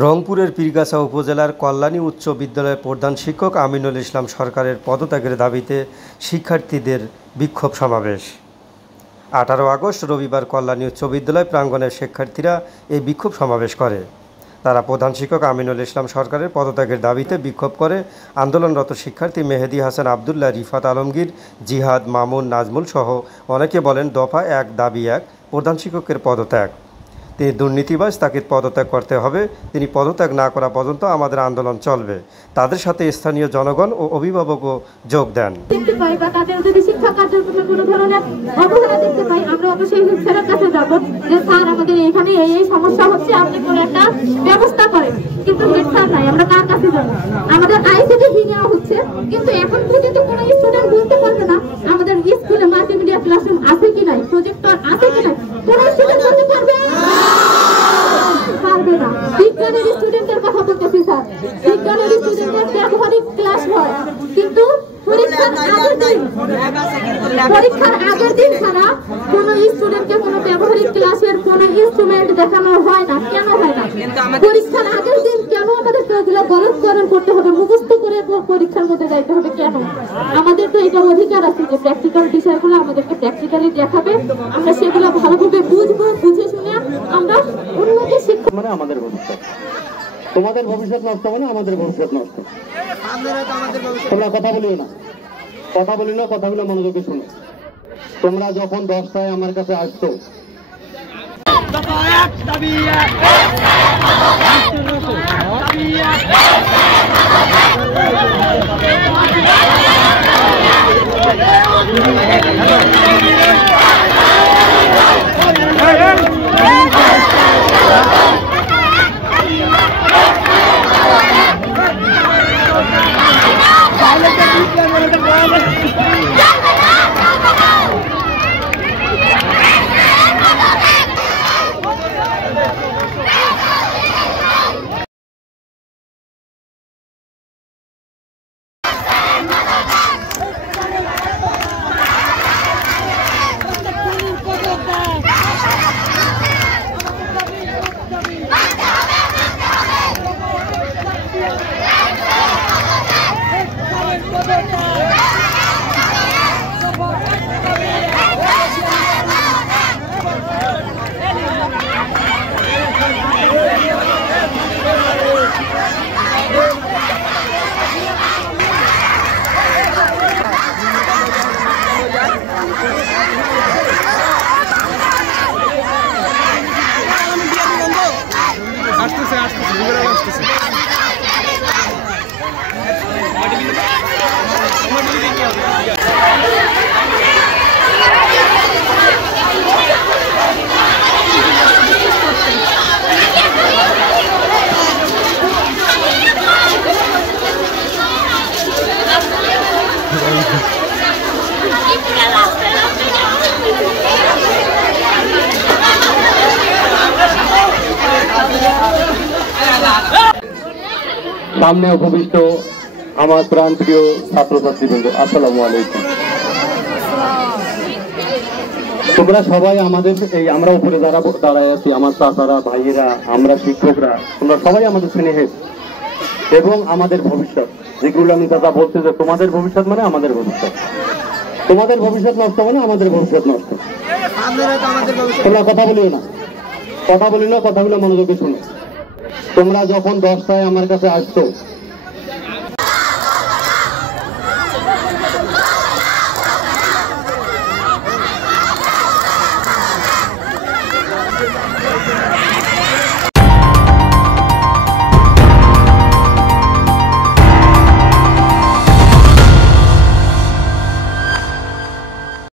রংপুরের পীরগাছা উপজেলার কল্যাণী উচ্চ বিদ্যালয়ের প্রধান শিক্ষক আমিনুল ইসলাম সরকারের পদত্যাগের দাবিতে শিক্ষার্থীদের বিক্ষোভ সমাবেশ। 18 আগস্ট রবিবার কল্যাণী উচ্চ বিদ্যালয় প্রাঙ্গণের শিক্ষার্থীরা এই বিক্ষোভ সমাবেশ করে। তারা প্রধান শিক্ষক আমিনুল ইসলাম সরকারের পদত্যাগের দাবিতে বিক্ষোভ করে। আন্দোলনরত শিক্ষার্থী মেহেদি হাসান আবদুল্লাহ, রিফাত আলমগীর, জিহাদ, মামুন, নাজমুল সহ অনেকে বলেন, দফা 1 দাবি 1, প্রধান শিক্ষকের পদত্যাগ। তিনি দুর্নীতিবাজ, তাকে পদত্যাগ করতে হবে। তিনি পদত্যাগ না করা পর্যন্ত আমাদের আন্দোলন চলবে। তাদের সাথে স্থানীয় জনগণ ও অভিভাবকও যোগ দেন। আমাদের আইসিটি নেওয়া হচ্ছে, কিন্তু এখন পর্যন্ত কোনো স্টুডেন্ট বলতে পারবে না আমাদের স্কুলে মাল্টিমিডিয়া ক্লাসরুম আছে কি নাই, প্রজেক্টর আছে কি নাই। কোনো স্টুডেন্ট বলতে পারবে না। বিজ্ঞানের স্টুডেন্টের কথা বলতেছি স্যার, বিজ্ঞানের স্টুডেন্টের ব্যবহারিক ক্লাস হয়, কিন্তু পরীক্ষার আগের দিন ছাড়া কোন স্টুডেন্টকে কোনো ব্যবহারিক ক্লাসের কোনো ইনস্ট্রুমেন্ট দেখানো হয় না। কেন হয় না? পরীক্ষার আগের দিন কেন আমাদের এগুলো গলতকরণ করতে হবে, মুখস্থ করে পরীক্ষার মধ্যে যাইতে হবে কেন? আমাদের তো এটা অধিকার আছে যে প্র্যাকটিক্যাল বিষয়গুলো আমাদেরকে প্র্যাকটিক্যালি দেখাবে, আমরা সেগুলো ভালোভাবে বুঝবো, বুঝে শুনে আমরা উন্নতি শিক্ষা। মানে আমাদের ভবিষ্যৎ, তোমাদের ভবিষ্যৎ নষ্ট মানে আমাদের ভবিষ্যৎ নষ্ট। তোমরা কথা বলিও না, কথাগুলো মনোযোগে শুনো। তোমরা যখন 10টায় আমার কাছে আসতো, সামনে উপবিষ্ট আমার প্রাণপ্রিয় ছাত্রছাত্রীবৃন্দ, আসসালামু আলাইকুম। তোমরা সবাই আমাদের আমরা উপরে যারা দাঁড়ায় আছি, আমার চাচারা, ভাইয়েরা, আমরা শিক্ষকরা, তোমরা সবাই আমাদের স্নেহের এবং আমাদের ভবিষ্যৎ। যেগুলো আমি দাদা বলতে যে তোমাদের ভবিষ্যৎ মানে আমাদের ভবিষ্যৎ, তোমাদের ভবিষ্যৎ নষ্ট মানে আমাদের ভবিষ্যৎ নষ্ট। তোমরা কথা বলিও না, কথাগুলো মনোযোগে শুনো। তোমরা যখন 10টায় আমার কাছে আসতো,